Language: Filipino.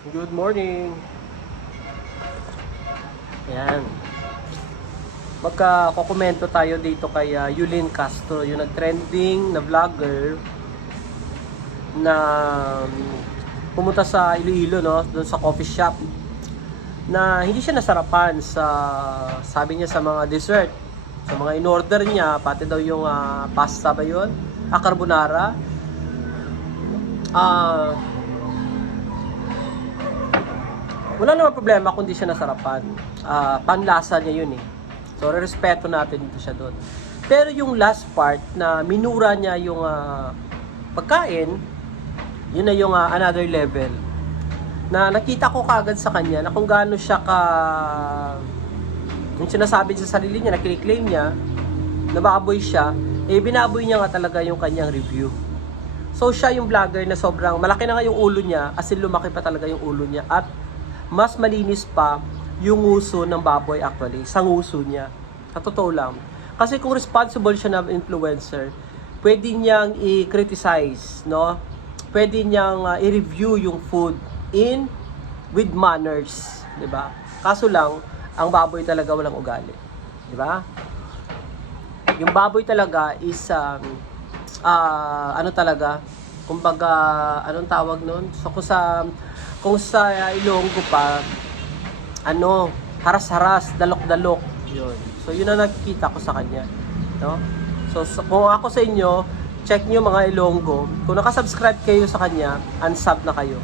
Good morning. Ayan. Magka-kokomento tayo dito kay Yulin Castro, yung nag-trending na vlogger na pumunta sa Iloilo, no, doon sa coffee shop na hindi siya nasarapan sa, sabi niya, sa mga dessert, sa mga in-order niya, pati daw yung pasta ba yun? Carbonara. Wala naman problema kung di siya nasarapan. Panlasa niya yun eh. So, respeto natin dito siya doon. Pero yung last part na minura niya yung pagkain, yun na yung another level. Na nakita ko kagad sa kanya na kung gaano siya yung sinasabi sa sarili niya, na kiniklaim niya, nababoy siya, binaboy niya nga talaga yung kanyang review. So, siya yung vlogger na sobrang malaki na nga yung ulo niya, as in lumaki pa talaga yung ulo niya, at mas malinis pa yung nguso ng baboy actually, sa nguso niya. Sa totoo lang. Kasi kung responsible siya na influencer, pwede niyang i-criticize, no? Pwede niyang i-review yung food with manners, 'di ba? Kaso lang, ang baboy talaga walang ugali, 'di ba? Yung baboy talaga is ano talaga, kumbaga anong tawag noon? So kung sa Ilonggo pa, haras-haras, dalok-dalok, yun. So yun ang nakikita ko sa kanya, no? So kung ako sa inyo, check nyo mga Ilonggo, kung nakasubscribe kayo sa kanya, unsub na kayo.